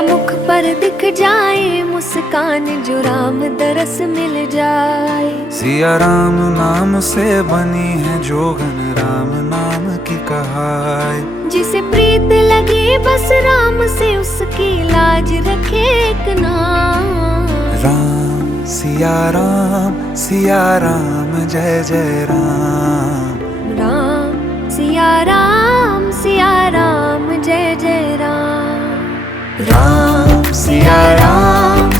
मुख पर दिख जाए मुस्कान, जो राम दरस मिल जाए। सिया राम नाम से बनी है जोगन, राम नाम की कहाय। जिसे प्रीत लगे बस राम से, उसकी लाज रखे एक नाम। राम सिया राम जय जय राम। राम सिया राम जय जय राम। राम सिया राम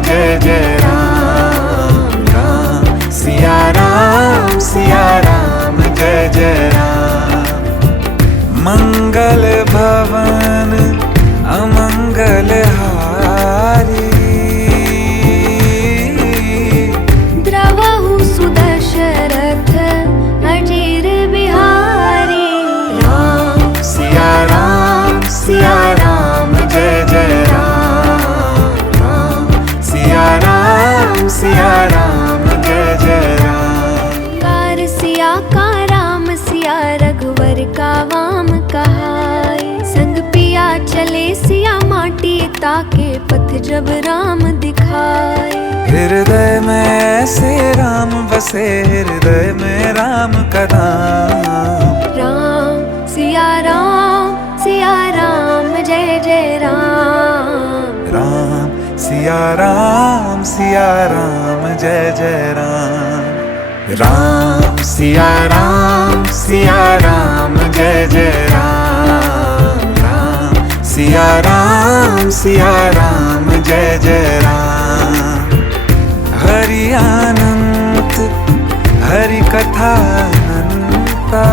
जय जय राम। राम सिया राम जय जय राम। मंगल भवन अमंगल हारी, द्रवहु सुदशरथ अजीर बिहारी। राम सिया राम जय जय राम। राम सिया राम जय जय राम। कार सिया का राम सिया, रघुवर का वाम कहाय। संग पिया चले सिया, माटी ताके पथ जब राम दिखाए। हृदय में ऐसे राम बसे, हृदय में राम का नाम। राम सिया राम जय जय राम। राम सिया राम जय जय राम। राम सिया राम जय जय राम। राम सिया राम जय जय राम। हरि अनंत हरि कथा अनंता,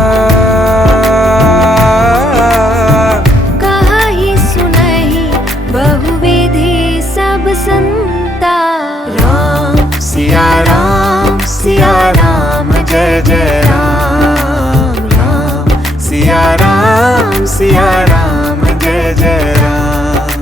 कहा ही सुनहि बहुविधि सब संता। राम सिया राम जय जय राम। राम सिया राम जय जय राम।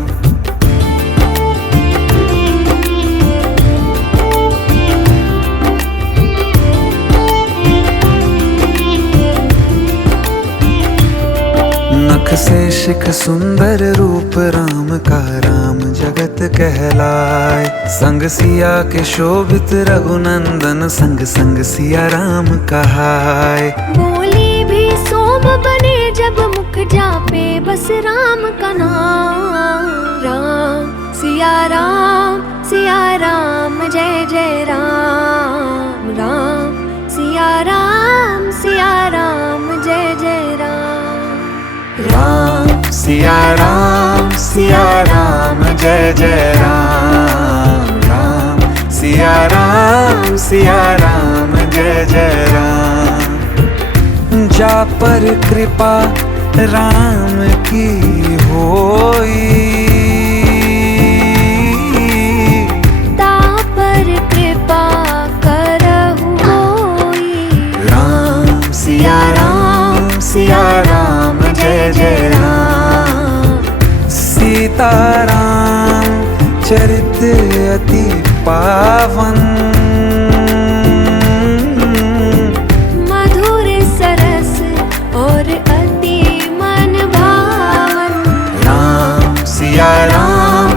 नख से कौशिक सुंदर रूप राम का राम जगत कहलाए। संग सिया के शोभित रघुनंदन संग संग सिया राम कहाए। बोली भी सोम बने जब मुख जापे बस राम का नाम। राम सिया राम जय जय राम। राम सिया राम जय जय राम। राम सिया राम जय जय राम। राम सिया राम जय जय राम। जा पर कृपा राम की होई, ता पर कृपा करहु होई। राम सिया राम जय जय राम। सीताराम चरित्र अति पावन, मधुर सरस और अति मन भावन। राम सिया राम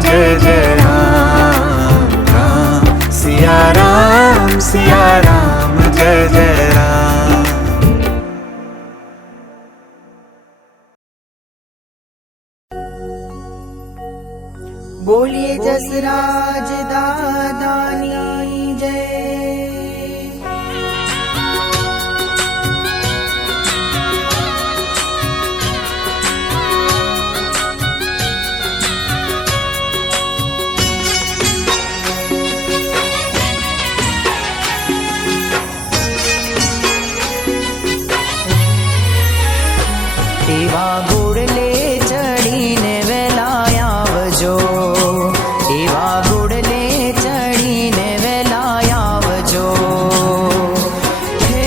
जय जय राम। राम सिया राम जय जय राम। बोलिए जसराज दादानी जय। एवा गुड़ले चढ़ीने वेलाया वजो, एवा गुड़ले चढ़ीने वेलाया वजो। हे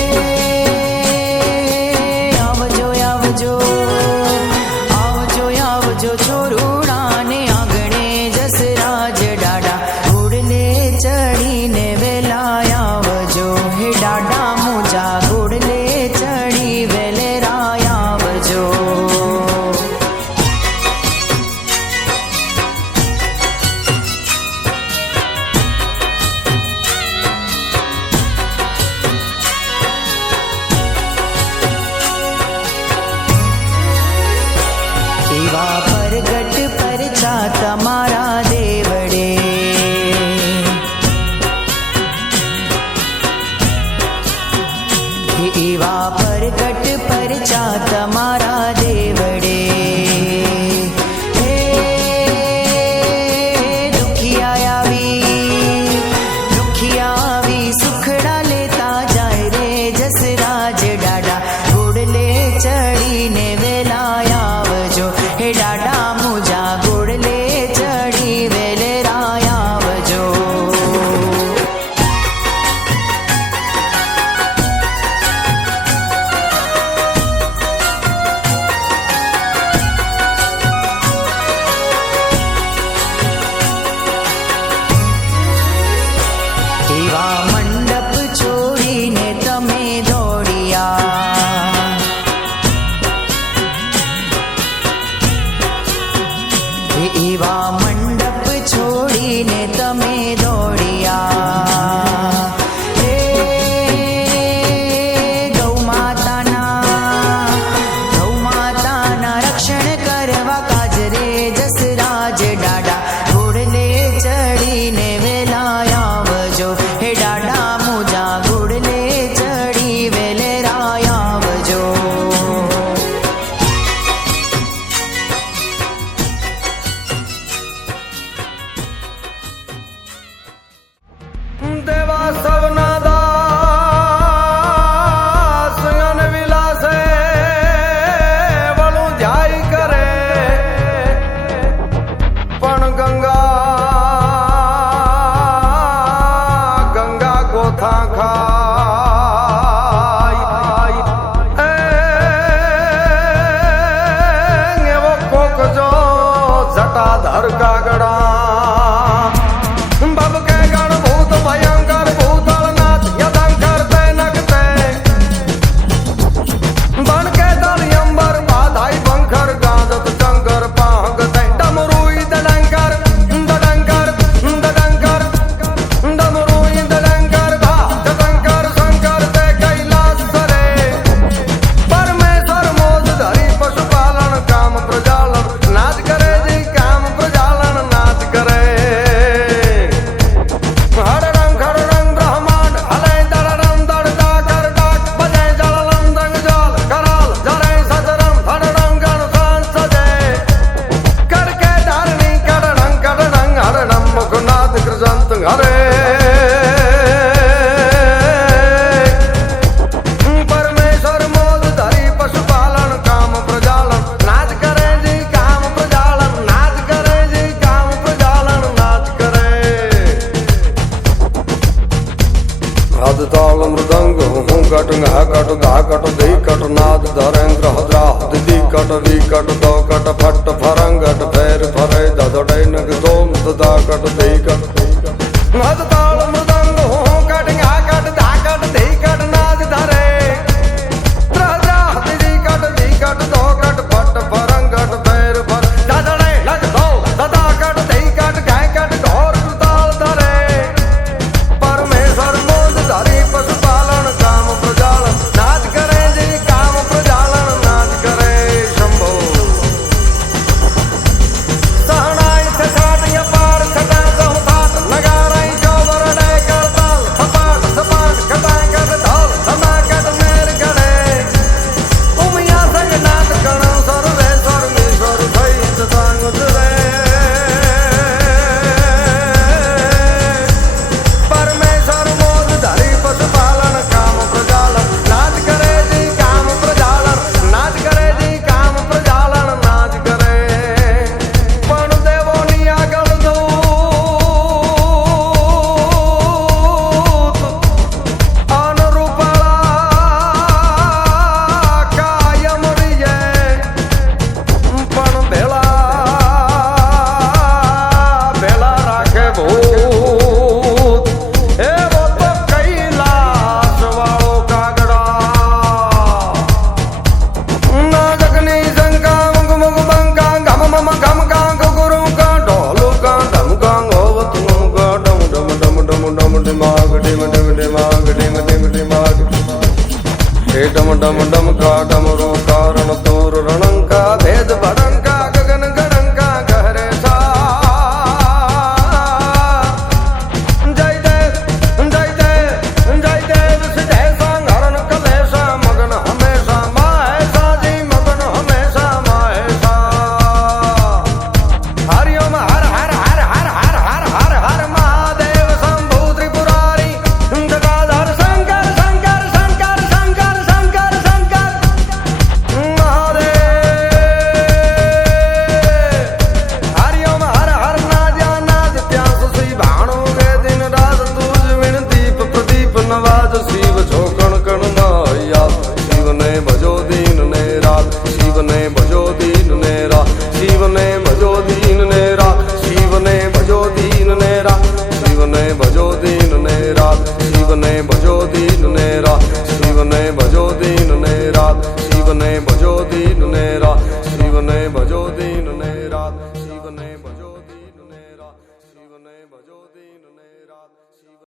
आवजो आवजो आवजो आवजो छोरूडाने आंगणे जसराज डाडा। गुड़ले चढ़ीने वेलाया वजो, हे डाडा मुजा गुड़ले चढ़ी वेले राया वजो। एवा परगट परचा तमारा देवड़े, एवा परगट परचा तमारा देवड़े। हे दुखिया आवी सुखड़ा लेता जाए रे जसराज डाडा। गुड़ले चढ़ीने वेलाया वजो, हे डाडा मुजा गुड़ले चढ़ी वेले राया वजो। एवा मंडप छोड़ीने तमे दौड़िया, एवा मंडप छोड़ीने तमे दौड़िया। हे गौ माताना रक्षण करवा काजरे जसराज डाडा। गुड़ले चढ़ीने वेलाया वजो, हे डाडा मुजा गुड़ले चढ़ी वेले राया वजो। देवा सबना दास अन विलासे वलू जाई करे, पण गंगा गोथा खाई। एवो कोक जो जटाधर कागड़ा, बब के गण भूत भयंकर भूतलनाथ यदंकर ते नगते। बन के दल अंबर बाधाई विकट दो कट फट फरंगट फेर फरे ददड़े नग दोम ददा कट दे कट नद ताल मृदंग हो कट गा कट धा कट दे कट नाद धरे राजा दी कट दो कट फट फरंगट फेर फर ददड़े नग दो ददा कट दे कट गाय कट ढोर ताल धरे परमेश्वर मोद धरी पशुपालन काम प्रजालन नाच करे जी काम प्रजालन नाच करे शंभो सहनाई से छाटिया पार छटा दो थाट नगाराई चौबर डे करताल थपाट थपाट खटाई कट ढोल धमाकट मेर गड़े उमिया संग नाच करण सर्वेश्वर मीश्वर भई संग रे परमेश्वर मोद धरी पशुपालन काम प्रजालन नाच करे जी काम प्रजालन नाच करे जी काम प्रजालन नाच करे पण देवोनी आगल दूत अनुरूपला कायम रिये पण भेला भेला राखे भूत एवो तो कैलाश वाळो कागड़ा नागकनी शंका मुग मुग बंका गम मम गम कांग गुरु का ढोलू का डम कांग होवत नु का डम डम डम डम डम दिमाग डिम डिम दिमाग डिम डिम दिमाग हे डम डम डम का डमरू कारण तोर रणंका भेद भड़ंका गगन गणंका गहरे सा जय देव जय देव जय देव सिद्धे संहरण कलेशा मगन हमेशा माहेशा जी मगन हमेशा माहेशा हरिओम हर हर हर हर हर हर हर हर महादेव शंभु त्रिपुरारी जगाधर शंकर शंकर शंकर शंकर शंकर शंकर महादेव हरिओम हर हर नाजा नाज प्यास सी भाणो गे दिन रात तूज विण दीप प्रदीप नवाज शिव झोकण कण नाया शिव ने भजो दीन ने रात शिव ने भजो दीन ने रात शिव ने भजो दीन ने रात शिव ने भजो दीन ने रात शिव ने भजो दीन ने रात शिव ने भजो दीन ने रात शिव ने भजो दीन ने रात शिव ने भजो दीन ने रात शिव ने भजो दीन ने रात शिव ने भजो दीन ने रात शिव ने भजो दीन ने रात शिव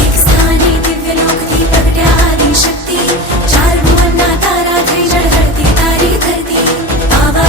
एक स्थाने दिव्यलोकથી પ્રગટ્યા આદિશક્તિ ચાર ભુવનના તારા થઈ ઝળહળતી તારી ધરતી આવા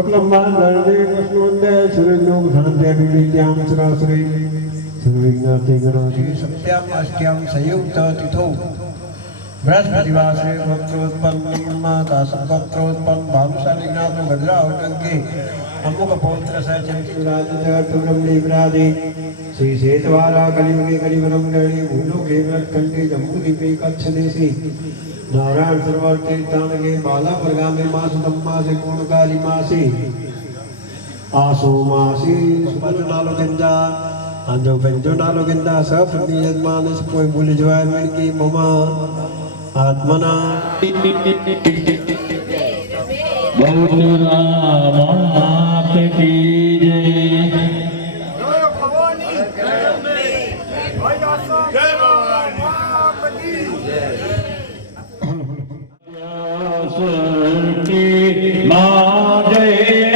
शुक्लम्बाधरणे कृष्णवन्दे सूर्यलोकधनदेवीविद्यां सरासुरे सर्वविघ्नाते गणाधि सत्याम् अष्ट्यां संयुक्त तिथौ बृहस्पतिवासरे गोत्रोत्पन्न काशगोत्रोत्पन्न भानुशालिनाथो गजरावटंके अमुक पौत्र सचिंतुराजतुरमणि विराधे श्री शेतवारा कलियुगे कलिवरम गणे भूलोके कंठे जम्बूदीपे कच्छ देशे नारायण सरोवर तीर्थानगे बाला परगामे मासुतम मासे पूर्णकाली मासे आसो मासे सुबह नालो गंजा आंजो बेंजो नालो गंजा सब यजमान से कोई भूल जवाय में की ममा आत्मना बहुत रामात की जय माँ जय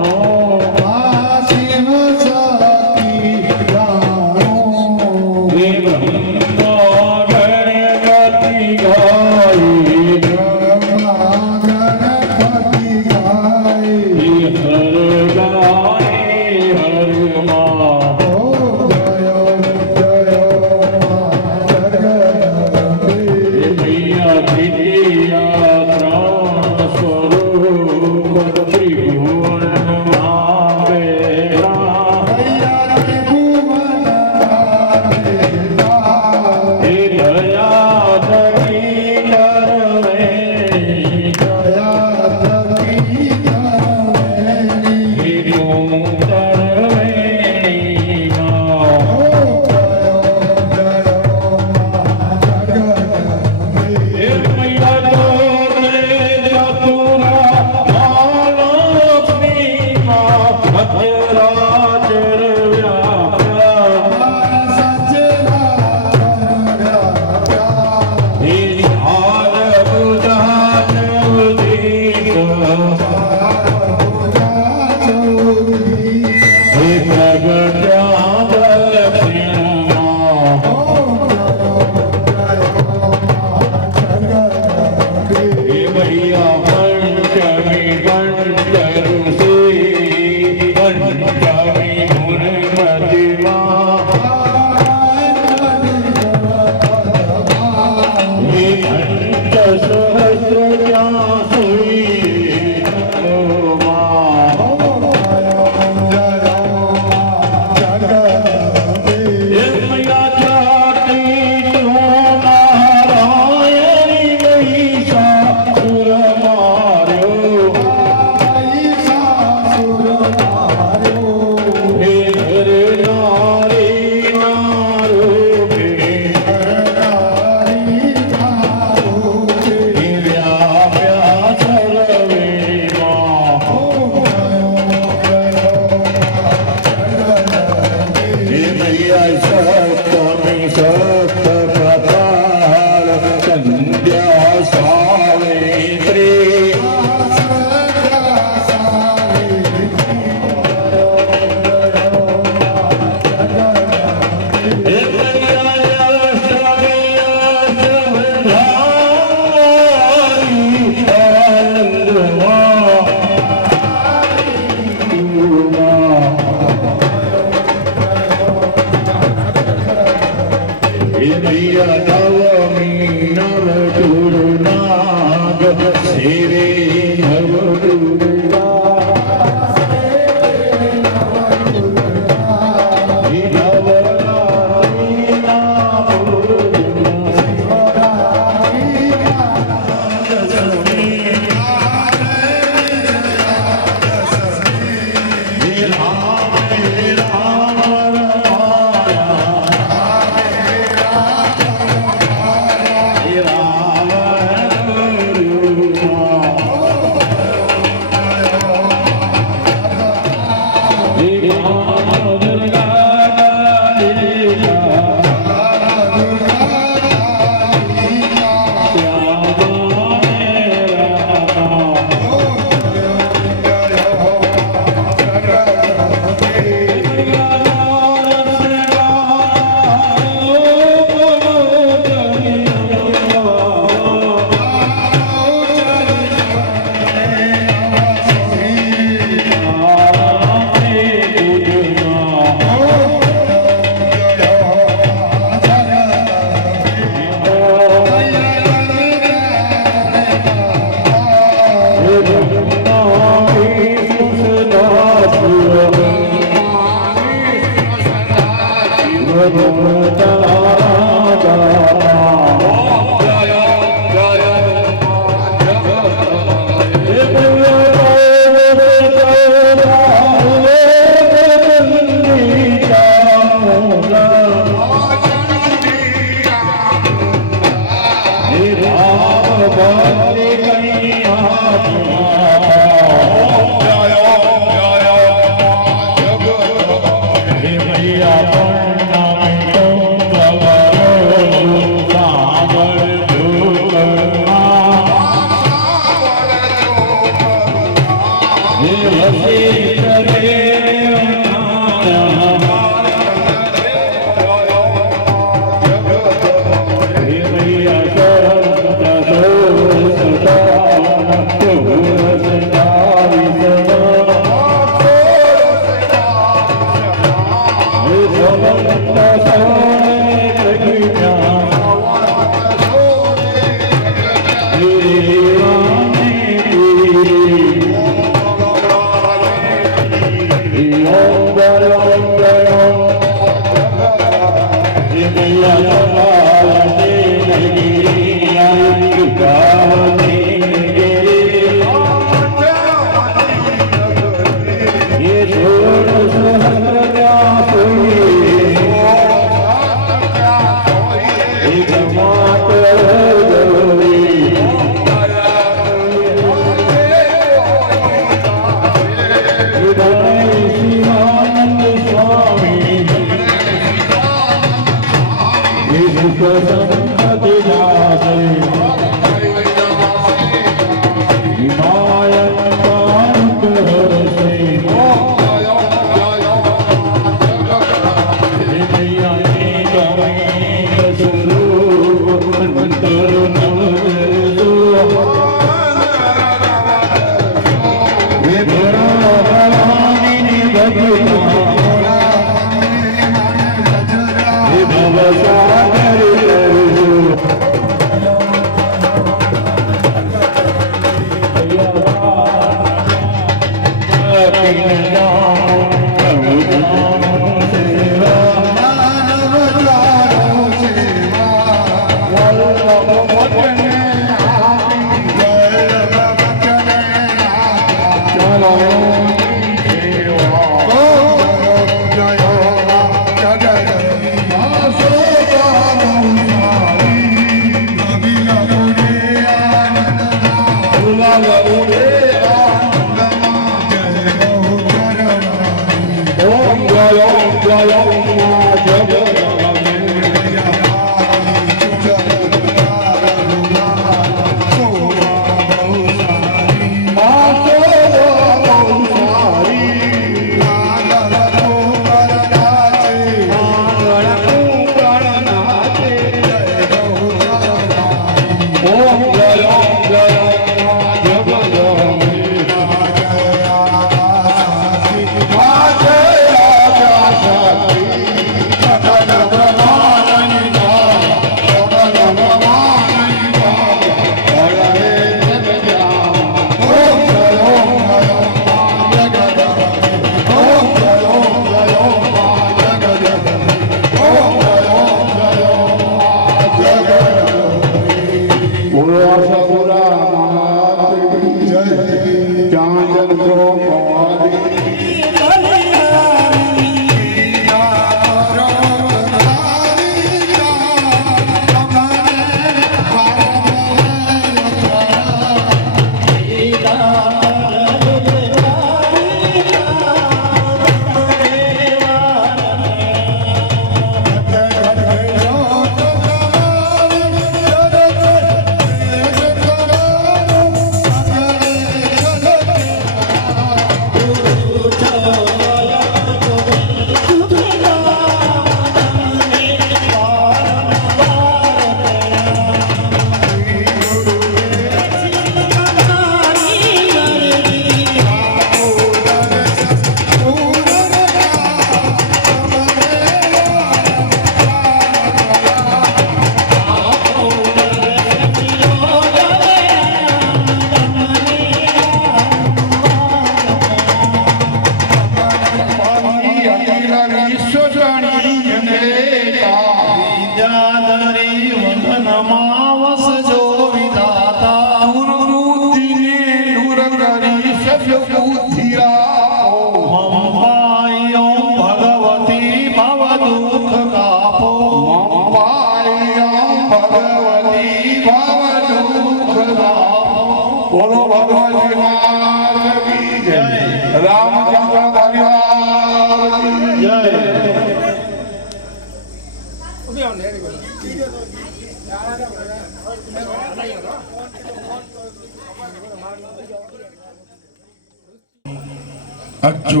अचो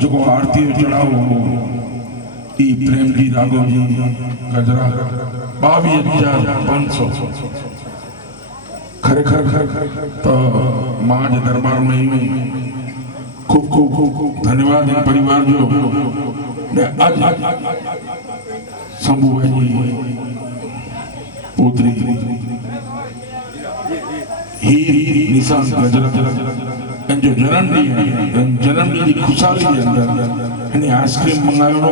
जो आरती चढ़ावो ई प्रेम जी राघव जी गजरा 22,500 खरेखर तो मां जे दरबार में ही खूब खूब धन्यवाद इन परिवार जो ने आज शंभू भाई जी पुत्री ही निशान गजरा जो जन्मदिन की खुशाली के अंदर એને આઈસ્ક્રીમ મંગાવ્યો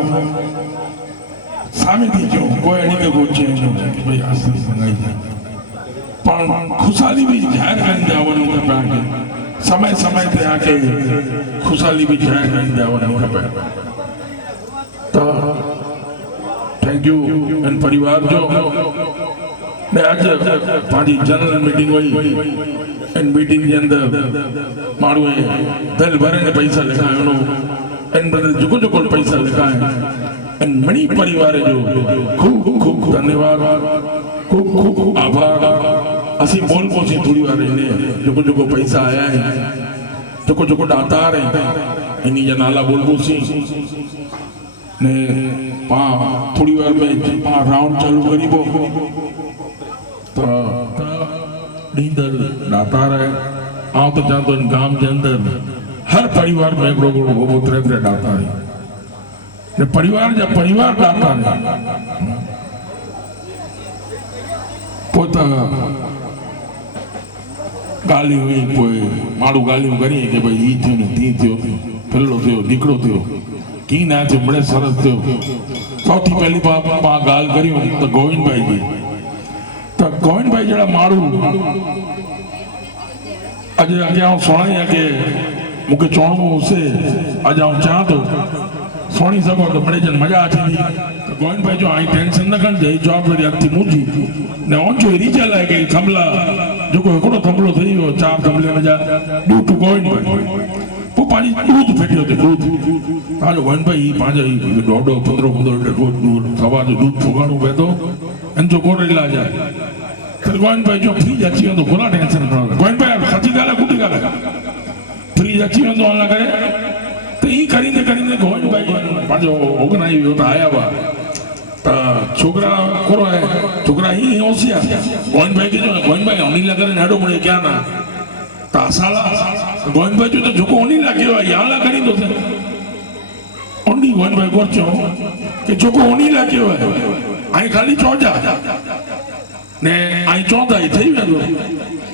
સામેથી જો કોઈ એની કે ગોચે કે ભાઈ આઈસ્ક્રીમ મંગાવી દે પણ ખુશાલી भी જાહેર કરી દેવાનું ખપે સમય સમય તે આકે ખુશાલી भी જાહેર કરી દેવાનું ખપે તો થેન્ક યુ એન પરિવાર જો ને આજે પાડી જનરલ મીટિંગ हुई એન મીટિંગ के अंदर माण्हूए दिल भरे ने पैसा लिखायो इन बदल जुको पैसा लिखाए इन मणि परिवार जो खूब खूब धन्यवाद खूब आभार असी बोल पोसी थोड़ी बार इन्हें जुको पैसा आया है जुको दातार है इन्हीं जा नाला बोल पोसी ने पा थोड़ी बार में पा राउंड चालू करी बो तो नींदर दातार है आओ तो चाहतो इन गांव के अंदर हर परिवार में एक लोग वो तरह डालता है ने परिवार जब परिवार डालता है पोता गाली हुई कोई मारू गाली करी कि भाई ये थी ने ती थी पेलो थी दिकड़ो थी की ना थे बड़े सरस थे चौथी पहली बार गाल करी तो गोविंद भाई जी तो गोविंद भाई जरा मारू अज अगे सुना के मुझे चौणो से अज चाह तो सुनी सको तो बड़े जन मजा अची तो गोविंद भाई जो आई टेंशन न खण जे जवाबदारी अथी मुझी ने ओन जो रीचा लाए गई थमला जो को एकड़ो थमलो थई हो 4 थमले में जा दूध टू गोविंद भाई वो पानी दूध फेटियो थे दूध ताजो गोविंद भाई पांजा डोडो 15 रोज दूध सवा जो दूध फुगाणो बेतो एन जो कोर इलाज है तो गोविंद भाई जो फ्री अची वेंदो कोना टेंशन न गोविंद भाई सच्ची गाल कुटी गाल फ्री अची वेंदो अला करे तो ई करीने गोविंद भाई पांजो ऑर्गेनाइज हो आया हुआ तो छोकरा कोरो है छोकरा ही होशियार गोविंद भाई के जो गोविंद भाई ओनी लगे नाडो मुड़े क्या ना तो असाला गोविंद भाई जो तो जोको ओनी लगे हुआ याला करी दो ओनी गोविंद भाई कोरचो कि जोको ओनी लगे हुआ आई खाली चौजा ने आई चौथा ही थई वेंदो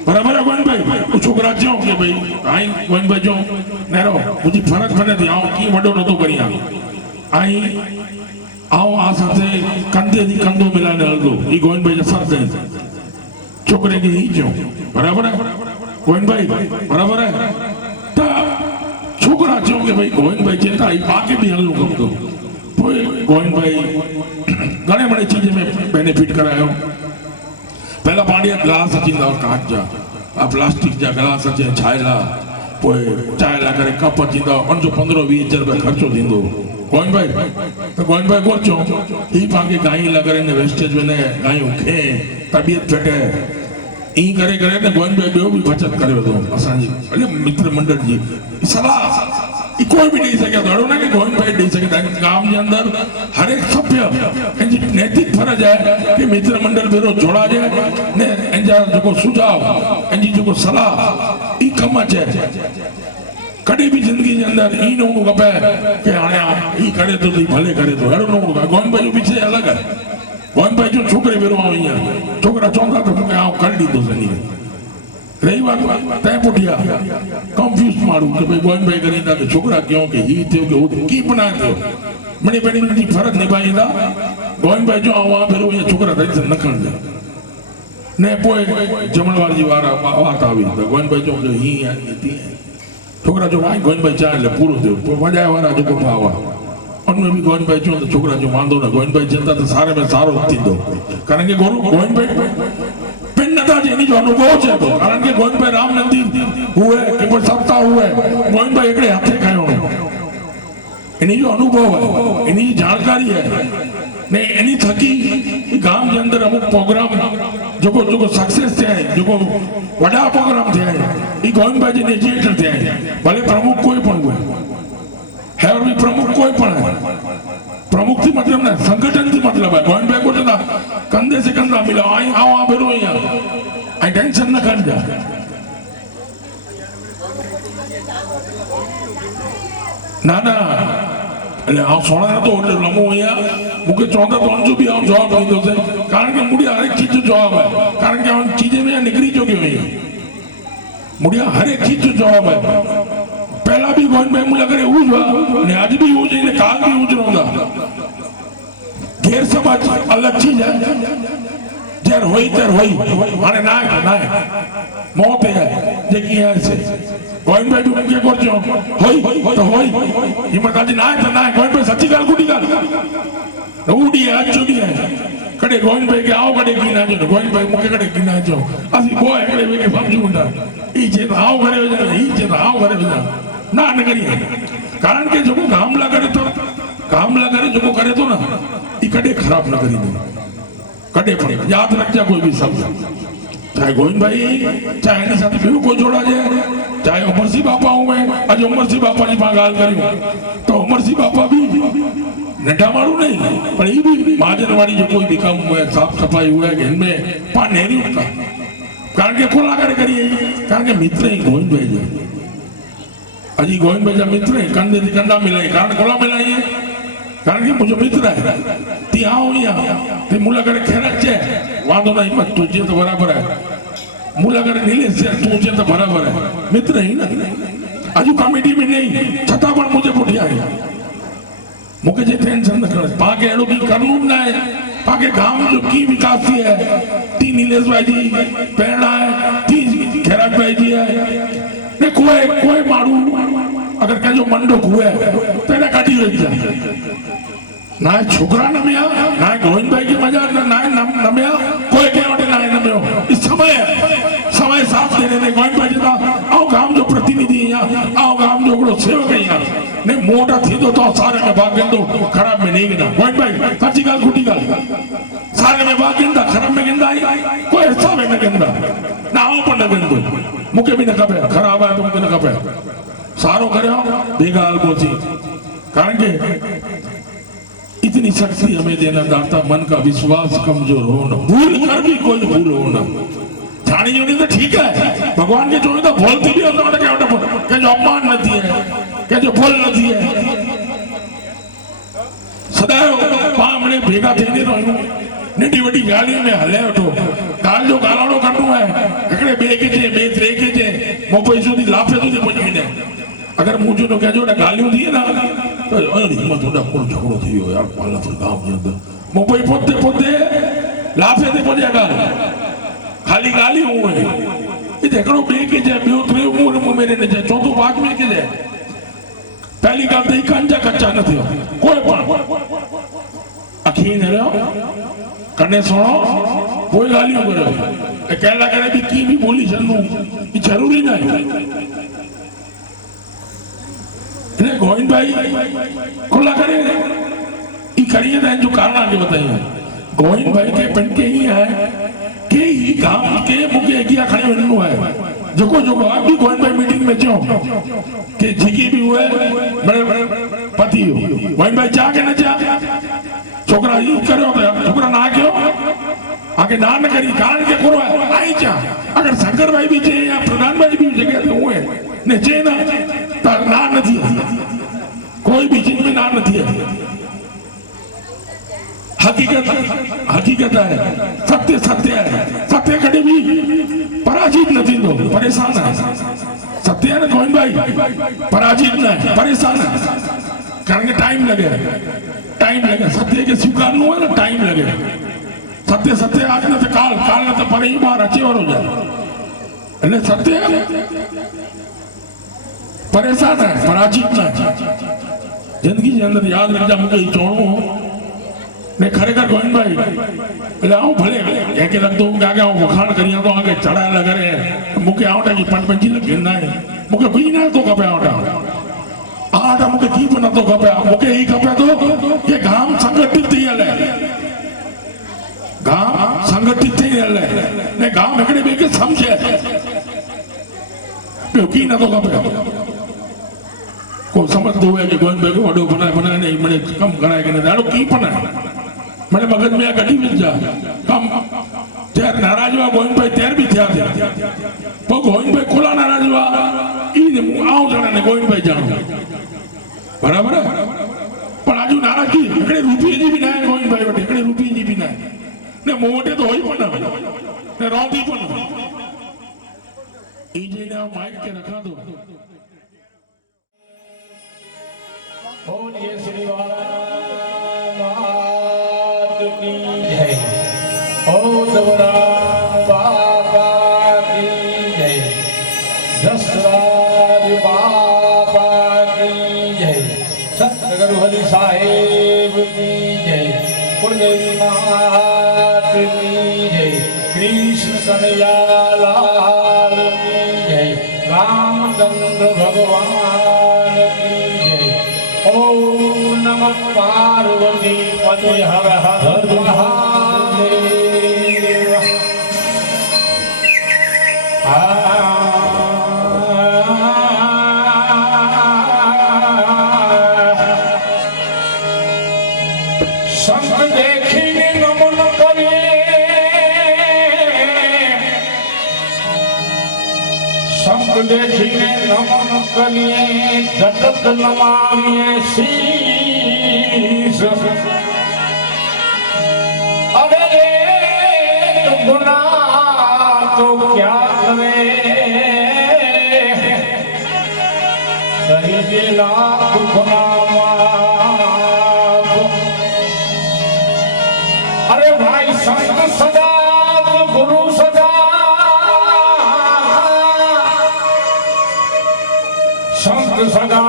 बराबर गोविंद भाई वो छोकरा चो के भाई आई गोविंद भाई जो नेरो मुझी फर्क बने थी आऊं की वडो नतो करी आई आओ आ साथे कंधे दी कंधो मिलाने हलदो ई गोविंद भाई जो सर दे छोकरे के ही जो बराबर है गोविंद भाई बराबर है ता छोकरा चो के भाई गोविंद भाई चेता ई बाकी भी हलनो कमतो पोए गोविंद भाई घणे बड़े चीज में बेनिफिट करायो पहला पांडिया ग्लास अचींदा कांच जा आ प्लास्टिक जा ग्लास अचे छायला पोए चायला करे कप अचींदा उन जो 15-20 रुपया खर्चो थींदो गोविंद भाई तो गोविंद भाई कोरचो ई पाके गाई लगरे ने वेस्टेज में गायूं खे तबियत फटे ई करे ने गोविंद भाई बियो भी बचत करे तो असांजी अरे मित्र मंडल जी सलाह ई कोई भी नहीं सके धड़ो ना कि गोविंद भाई दे सके गांव के अंदर हर एक सभ्य एंजी नैतिक फर्ज है कि मित्र मंडल बेरो जोड़ा जाए ने एंजा जो सुझाव एंजी जो सलाह ई कम अचे कड़ी भी जिंदगी के अंदर ई न होनो खपे कि हाणे ई करे तो भले करे तो हेड़ो न होनो गोविंद भाई जो पीछे अलग है गोविंद भाई जो छोकरे बेरो आई छोकरा चौंदा तो मैं आ कर दी दो सनी रही बात तय पुटिया कंफ्यूज मारू कि भाई गोविंद भाई करींदा तो छोकरा क्यों के ही थियो के वो की बना थियो मने पेनी जी फर्ज निभाईंदा गोविंद भाई जो आवा बेरो ये छोकरा टेंशन न खण ने पोए जमलवार जी वारा बात आवी तो गोविंद भाई जो ही थी छोकरा जो आई गोविंद भाई चाहे पूरो थियो वजाए वारा जो को पावा उनमें भी गोविंद भाई जो छोकरा जो वांदो ना गोविंद भाई चिंता तो सारे में सारो थींदो कारण के गोविंद भाई पिन नथा जेनी जो अनुभव है तो कारण के गोविंद भाई राम मंदिर हुए कि कोई सप्ताह हुए गोविंद भाई एकड़े हाथे खायो इन्हीं जो अनुभव है इन्हीं जानकारी है ने एनी थकी गांव के अंदर अमुक प्रोग्राम जो सक्सेस थे जो वड़ा प्रोग्राम थे ई गोविंद भाई जी ने जेठ थे भले प्रमुख कोई पण हुए ના ના એટલે આ સોના તો એટલે લમો અહીંયા મુકે ચોંકા તો અંજુ બી આમ જવાબ દીધો છે કારણ કે મુડિયા હરેક ચીજ જવાબ है કારણ કે આમ ચીજે में निकली चुकी हुई है मुडिया हरेक चीज जवाब है पहला भी गोविंद भाई मुझे अगर यूज हुआ ने आज भी यूज है काल भी यूज रहूंगा गैर समझ अलग चीज है जर होई तर होई माने ना मौत है जेकी है से गोविंद भाई भी मुके करजो होई तो होई हिम्मत आज ना तो ना गोविंद भाई सच्ची गाल गुडी गाल उडी है चुडी है कड़े गोविंद भाई के आओ कड़े की ना जो गोविंद भाई मुके कड़े की ना जो असि बोय कड़े वे के समझू उंडा ई जे तो आओ करे वजा ई जे तो आओ करे वजा ना न करिए कारण के जो कामला करे जो करे तो ना ई कड़े खराब न करी दे कड़े पड़े याद रख जा कोई भी शब्द चाहे गोविंद भाई चाहे एनी साथ भी कोई जोड़ा जाए चाहे उमरसी बापा हूं मैं आज उमरसी बापा जी मां गाल करी तो उमरसी बापा भी नड्डा मारू नहीं पर ये भी महाजनवाड़ी जो कोई भी काम हुआ है साफ सफाई हुआ है इनमें पा नहीं उठता कारण के खोला करे करिए कारण के मित्र ही गोविंद भाई जो अजी गोविंद भाई जो मित्र है कंधे से कंधा मिलाए कारण खोला मिलाइए कारण के मुझे मित्र है ती आओ यहाँ ती मुला करे खेरच है वादो नहीं मत तुझे तो बराबर है मुला करे नीले से तुझे तो बराबर है मित्र ही ना अजू कमेटी में नहीं छता पर मुझे पुठिया है मुके जे टेंशन न कर पाके एड़ो की करनु ना है पाके गांव जो की विकास थी है ती नीलेश भाई जी पेड़ा है ती खेराज भाई जी है ने कोई मारू अगर कह जो मंडो हुए तेरे काटी रही जा ना छोकरा नमिया ना गोविंद भाई की मजा ना नमिया कोई के वाटे ना नमियो इस समय साथ देने ने गोविंद भाई जी का आओ गांव जो प्रतिनिधि यहाँ आओ गांव जो बड़ो सेवक है यहाँ ने मोटा थी तो सारे में भाग गिंदो खराब में नहीं गिंदा गोविंद भाई सच्ची गाल खुटी गाल सारे में भाग गिंदा खराब में गिंदा कोई हिस्सा में न गिंदा ना आओ पर न गिंदो मुके भी न कपे खराब है तो मुके न कपे सारो करो बेगाल बोची कारण के इतनी शक्ति हमें देना दाता मन का विश्वास कमजोर होना भूल कर भी कोई भूल होना जानी जोनी तो ठीक है भगवान के जोनी तो बोलती भी होता है क्या जो अपमान नहीं है क्या जो बोल नहीं है सदैव पामने भेगा थे नहीं निटी वटी गाली में हले उठो काल जो गालाड़ो करनो है एकड़े बे के जे बे त्रे के जे मो पैसो दी लाफे तो पहुंची ने अगर मुझे तो कहजो ना गालियों दी ना तो अरे हिम्मत होड़ा कोण झगड़ो थियो यार पाला तो गाम में अंदर मो पे पोते लाफे ते पहुंचे गाल खाली गाली हुए ये देखो बे के जे बियो त्रे उमर में मेरे ने जे चौथो भाग में के जे पहली गाल तो कंजा कच्चा न थियो कोई पण अखी ने रहो कने सुनो कोई गालियों करे ए कहला करे भी की भी बोली जन्नू ये जरूरी नहीं ने गोविंद भाई खुला करे ई करिए ना जो कारण आगे बताइए गोविंद भाई के पन के ही है कि ई काम के मुके किया खड़े बननु है जोको आप भी गोविंद भाई मीटिंग में चो कि जिकी भी हुए बड़े पति हो गोविंद भाई जा के न जा छोकरा ई करो छोकरा ना क्यों आगे ना न करी कारण के करो आई जा अगर शंकर भाई भी जे या प्रधान भाई भी जगह तो हुए ने जे ना तर ना नहीं कोई भी चीज में ना नहीं है हकीकत है सत्य है सत्य कभी भी पराजित नहीं दो परेशान है सत्य है ना गोविंद भाई पराजित नहीं परेशान है कारण के टाइम लगे सत्य के स्वीकार न हो ना टाइम लगे सत्य आज न तो काल न तो पर ही बार अच्छे और हो जाए सत्य परेशान है पराजित ना जिंदगी के अंदर याद रख जा मुझे चोड़ो ने खरेखर गोविंद भाई એટલે આવું ભલે કે લગતો હું આગે હું વખાણ કર્યા તો આગે ચડાયેલા કરે મુકે આવટા की पंची लगे ना मुके भी ना तो कपे आवटा मुके की न तो कपे मुके ही कपे तो ये गाम संगठित थी हले गाम संगठित थी हले ने गाम एकड़े बे के समझे की न तो कपे को समझ दो है कि गोविंद भाई को वडो बनाए नहीं मने कम कराए के दाड़ो की पण मने मगज में गडी मिल जा कम त्यार नाराज हुआ गोविंद भाई त्यार भी थिया थे वो गोविंद भाई खुला नाराज हुआ ઈને હું આવું જાણે ને ગોવિંદભાઈ જાણો બરાબર પણ આજુ નારાજગી એકડે રૂપિયાજી બી ના ગોવિંદભાઈ વટે એકડે રૂપિયાજી બી ના ને મોટે તો હોય પણ ને રોતી પણ ઈ જેને આ માઇક કે રખા દો बोलिए श्री वारानाथ की जय ओ दवराम बाबा की जय दशराज बाबा की जय सतगुरु हरि साहेब की जय कुलदेवी मात की जय कृष्ण कन्हैया लाल की जय रामचंद्र भगवान की जय ओम नमः पार्वती पते हर हर महादेव संत देखीने नमन કરીએ संत देखीने नमन કરીએ जगत नमामिए शीश अरे एक गुनाह तो क्या करे कहीं लाख गुनाह माफ। अरे भाई संत सदा गुरु सदा संत सदा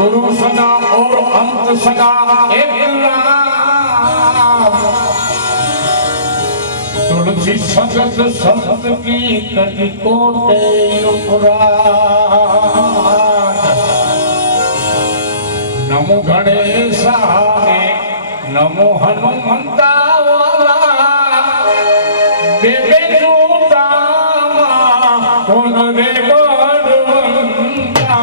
गुरु सदा और अंत सदा एक राम। तुलसी सगत संत की कति कोटे उपराध। नमो गणेशाय नमो हनुमंता वाला बेबे जूतामा कोन रे बड़वंता।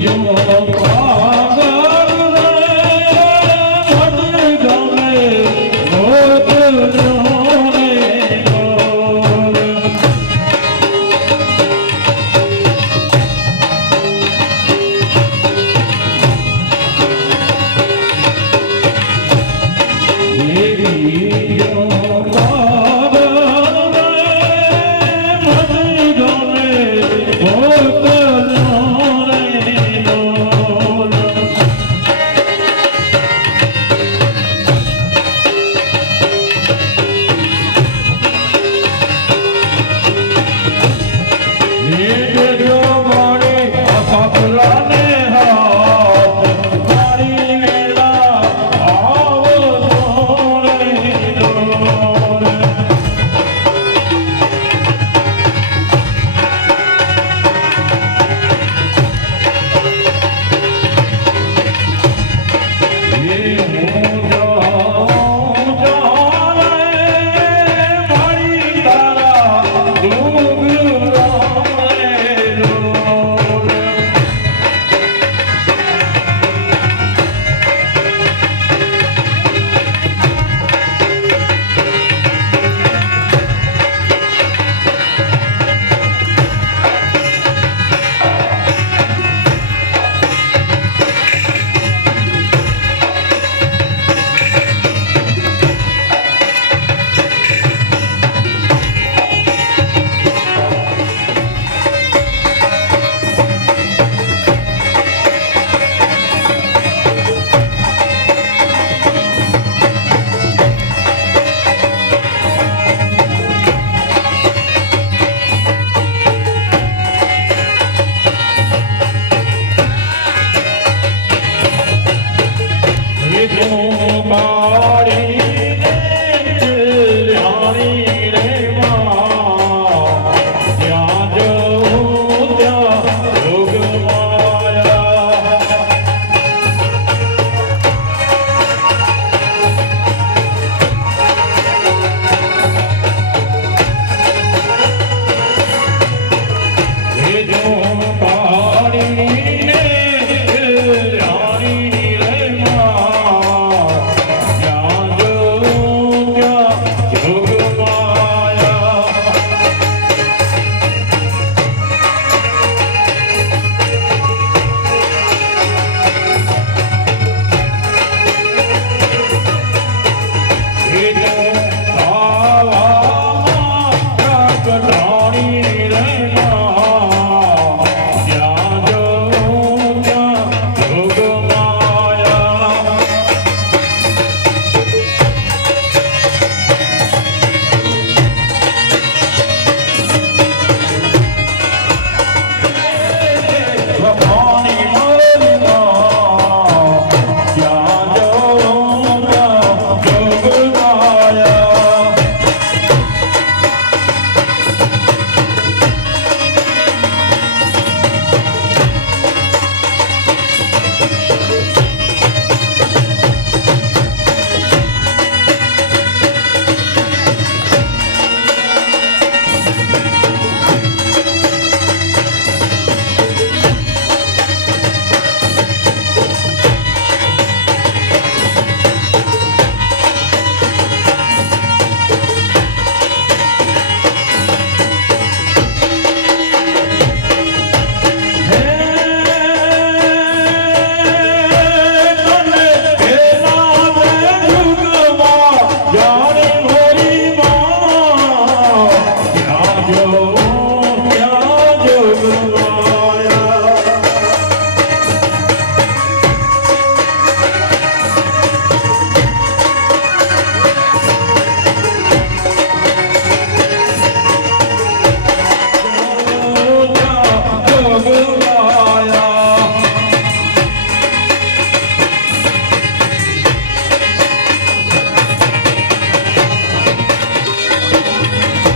जो